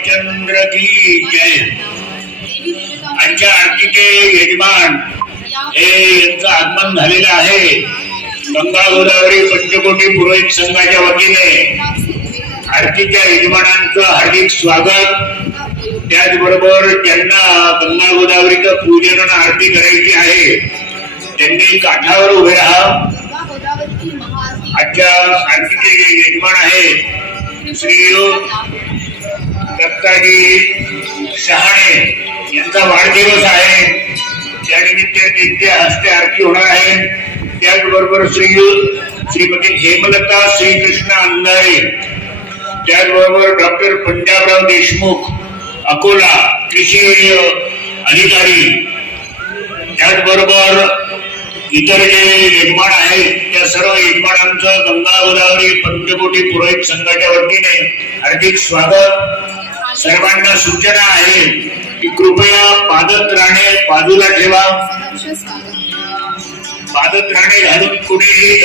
रामचंद्र की जय। आजच्या आरतीचे यजमान हे यांचं आगमन झालेलं आहे। गंगा गोदावरी पंचकोटी पुरोहित संघाच्या वतीने आरतीच्या यजमानांचं हार्दिक स्वागत। त्याचबरोबर ज्यांना गंगा गोदावरीचं पूजन आणि आरती करायची आहे त्यांनी काठावर उभे राहा। आजच्या आरतीचे यजमान आहे श्री दत्ताजी शहाणे यांचा वाढदिवस आहे, त्यानिमित्त त्यांच्या हस्ते आरती होणार आहे। त्याचबरोबर श्रीमती हेमलता श्रीकृष्ण अंधारे, त्याचबरोबर डॉक्टर पंजाबराव देशमुख अकोला कृषी अधिकारी, त्याचबरोबर इतर जे यजमान आहेत त्या सर्व यजमानांचं गंगा गोदावरी पंचकोटी पुरोहित संघाच्या वतीने हार्दिक स्वागत। सर्वांना सूचना आहे की कृपया पादत्राणे बाजूला ठेवा। पादत्राणे घालून कुणीही